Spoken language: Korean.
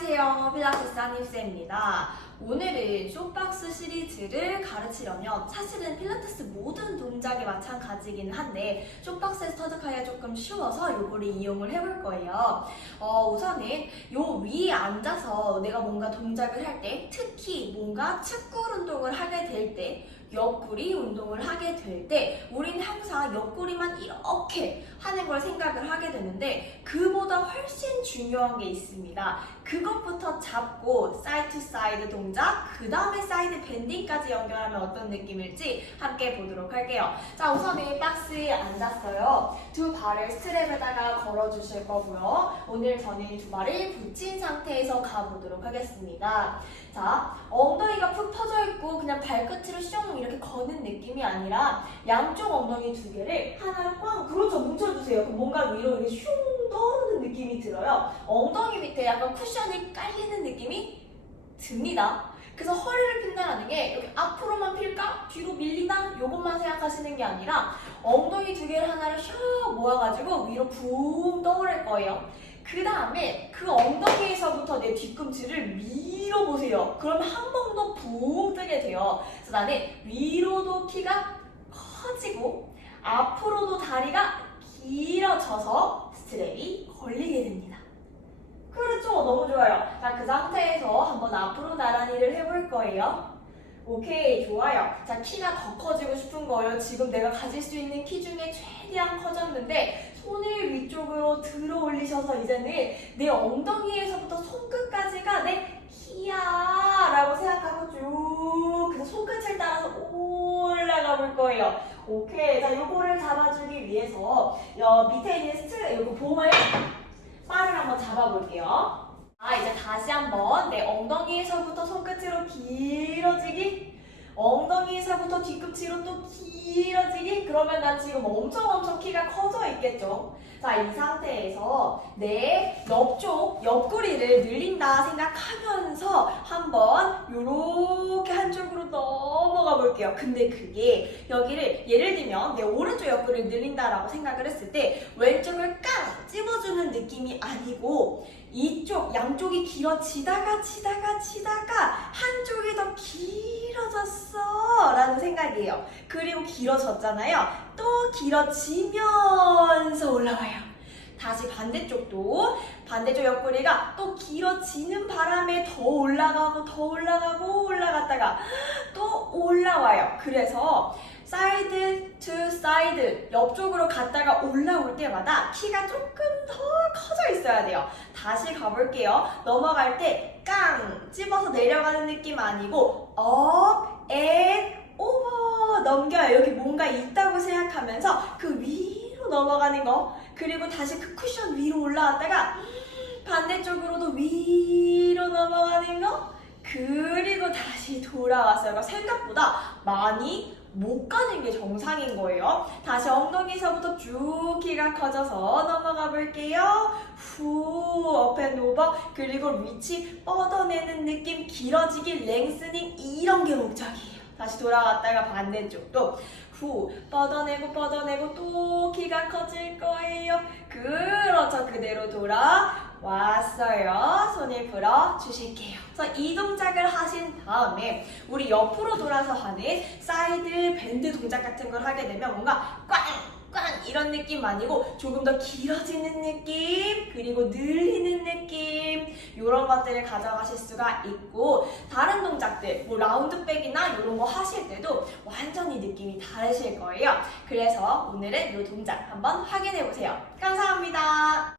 안녕하세요. 필라테스 한입쌤입니다. 오늘은 쇼박스 시리즈를 가르치려면 사실은 필라테스 모든 동작이 마찬가지긴 한데 쇼박스에서 터득하기가 조금 쉬워서 요거를 이용을 해볼 거예요. 어, 우선은 요 위에 앉아서 내가 뭔가 동작을 할 때 특히 뭔가 측kur 운동을 하게 될때 옆구리 운동을 하게 될 때 우린 항상 옆구리만 이렇게 하는 걸 생각을 하게 되는데 그보다 훨씬 중요한 게 있습니다. 그것부터 잡고 사이드 투 사이드 동작, 그 다음에 사이드 밴딩까지 연결하면 어떤 느낌일지 함께 보도록 할게요. 자, 우선은 박스에 앉았어요. 두 발을 스트랩에다가 걸어주실 거고요. 오늘 저는 두 발을 붙인 상태에서 가보도록 하겠습니다. 자, 엉덩이가 푹 퍼져 있고 그냥 발끝으로 슝 이렇게 거는 느낌이 아니라 양쪽 엉덩이 두 개를 하나로 꽝 그렇죠 뭉쳐주세요. 그럼 뭔가 위로 이렇게 슝 떠오르는 느낌이 들어요. 엉덩이 밑에 약간 쿠션이 깔리는 느낌이 듭니다. 그래서 허리를 핀다라는 게 여기 앞으로만 필까? 뒤로 밀리나? 요것만 생각하시는 게 아니라 엉덩이 두 개를 하나를 샥 모아가지고 위로 붕 떠오를 거예요. 그 다음에 그 엉덩이에서부터 내 뒤꿈치를 밀어보세요. 그럼 한 번 더 붕 돼요. 그래서 나는 위로도 키가 커지고 앞으로도 다리가 길어져서 스트랩이 걸리게 됩니다. 그렇죠. 너무 좋아요. 자, 그 상태에서 한번 앞으로 나란히를 해볼 거예요. 오케이, 좋아요. 자, 키가 더 커지고 싶은 거예요. 지금 내가 가질 수 있는 키 중에 최대한 커졌는데 손을 위쪽으로 들어 올리셔서 이제는 내 엉덩이에서부터 손끝까지가 내 키야 라고 생각하고 쭉 그래서 손끝을 따라서 올라가 볼 거예요. 오케이. 자, 요거를 잡아주기 위해서 여 밑에 있는 스트, 요거 봄을 바를 한번 잡아볼게요. 아, 이제 다시 한번 내 엉덩이에서부터 손끝으로 길어지기. 엉덩이에서부터 뒤 꿈치로 또 길어지기. 그러면 나 지금 엄청 엄청 키가 커져 있겠죠? 자, 이 상태에서 내 옆쪽 옆구리를 늘린다 생각하면서 한번 요렇게 한쪽으로 넘어가 볼게요. 근데 그게 여기를 예를 들면 내 오른쪽 옆구리를 늘린다라고 생각을 했을 때 왼쪽을 깡 찝어주는 느낌이 아니고 이쪽 양쪽이 길어지다가 치다가 치다가 한쪽이 더 길어졌어 라는 생각이에요. 그리고 길어졌잖아요. 또 길어지면서 올라와요. 다시 반대쪽도 반대쪽 옆구리가 또 길어지는 바람에 더 올라가고 더 올라가고 올라갔다가 또 올라와요. 그래서 사이드 투 사이드 옆쪽으로 갔다가 올라올 때마다 키가 조금 더 커져 있어야 돼요. 다시 가볼게요. 넘어갈 때깡 찝어서 내려가는 느낌 아니고 업, 앤, 오버 넘겨요. 여기 뭔가 있다고 생각하면서 그 위로 넘어가는 거 그리고 다시 그 쿠션 위로 올라왔다가 반대쪽으로도 위로 넘어가는 거 그리고 다시 돌아왔어요. 생각보다 많이 못 가는 게 정상인 거예요. 다시 엉덩이에서부터 쭉 키가 커져서 넘어가 볼게요. 후, 업앤오버, 그리고 위치 뻗어내는 느낌, 길어지기, 랭스닝, 이런 게 목적이에요. 다시 돌아갔다가 반대쪽도 후, 뻗어내고 뻗어내고 또 키가 커질 거예요. 그렇죠. 그대로 돌아 왔어요. 손을 풀어 주실게요. 그래서 이 동작을 하신 다음에 우리 옆으로 돌아서 하는 사이드 밴드 동작 같은 걸 하게 되면 뭔가 꽝! 꽝! 이런 느낌 아니고 조금 더 길어지는 느낌 그리고 늘리는 느낌 이런 것들을 가져가실 수가 있고 다른 동작들 뭐 라운드백이나 이런 거 하실 때도 완전히 느낌이 다르실 거예요 그래서 오늘은 이 동작 한번 확인해 보세요 감사합니다